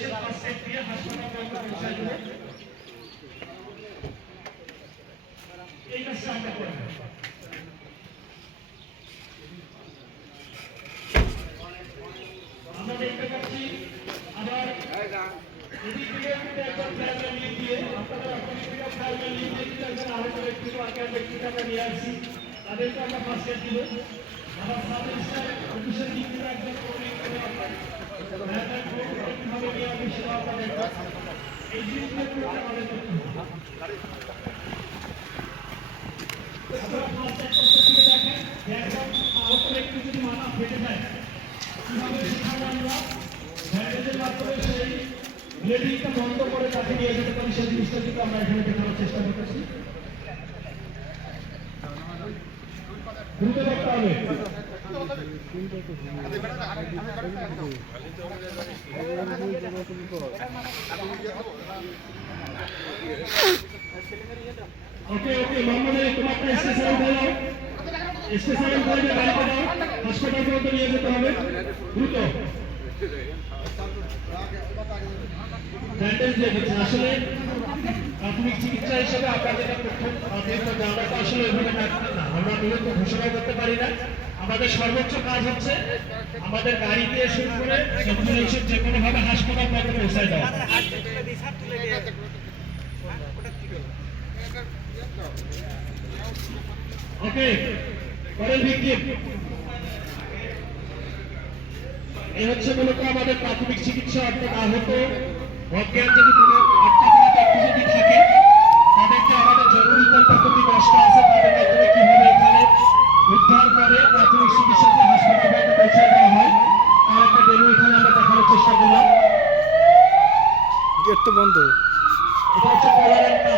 এসে first aid দিয়ে হাসপাতালে পৌঁছায় দেবে। এই কাজটা আমরা করব। আমরা দেখতে পাচ্ছি আবার এদিক থেকে একজন প্লেয়ার নিয়ে দিয়ে আপনারা আপনাদের প্লেয়ার নিয়ে দিয়ে একজন আহত ব্যক্তিকে ব্যক্তিকে আমরা নিয়ে আসছি, তাদেরকে আমরা ফার্স্ট এড দিব। আমার সাব ইন্সপেক্টর অফিসের দিক থেকে একজন কর্মী কিভাবে নিয়ে আমি সেবা পাবেন, এই জিনিসগুলো আমাদের করতে হবে। আপনারা ফার্স্ট এড করতে শিখে দেখেন যে একজন আহত ব্যক্তি যদি মাথা ফেটে যায় কিভাবে সেখানে আমরা ব্যান্ডেজের মাধ্যমে সেই ব্লিডিংটা বন্ধ করে তাকে নিয়ে যেতে পারি, সেই জিনিসটা কিন্তু আমরা এখানে দেখানোর চেষ্টা করতেছি। দ্রুত করতে হবে। ওকে ওকে মোহাম্মদ তোমাকে স্টেশনে দাও, স্টেশনে গাড়িতে দাও, হাসপাতাল পর্যন্ত নিয়ে যেতে হবে দ্রুত। ব্যান্ডেজ দিয়ে দিচ্ছে। আসলে প্রাথমিক চিকিৎসা হিসেবে আমরা যেটা প্রথম আমরা তো আসলে ওইভাবে ডাক্তার না, আমরা মূলত ঘোষণা করতে পারি না। আমাদের সর্বোচ্চ কাজ হচ্ছে আমাদের গাড়ি দিয়ে শুরু করে যে কোনো ভাবে হাসপাতাল পর্যন্ত পৌঁছায় দেওয়া। ওকে করেন ভিকটিম। এই হচ্ছে মূলত আমাদের প্রাথমিক চিকিৎসা। অর্থাৎ আহত অজ্ঞান যদি কোনো যদি থাকে তাদেরকে আমাদের জরুরি পদ্ধতি 10টা আছে, তাদের মাধ্যমে কিভাবে এখানে উদ্ধার করে প্রাথমিক চিকিৎসাকে হাসপাতালে পৌঁছে দেওয়া হয় তার একটা ডেমো এখানে আমরা দেখানোর চেষ্টা করলাম। গেট তো বন্ধ। এটা হচ্ছে কলার একটা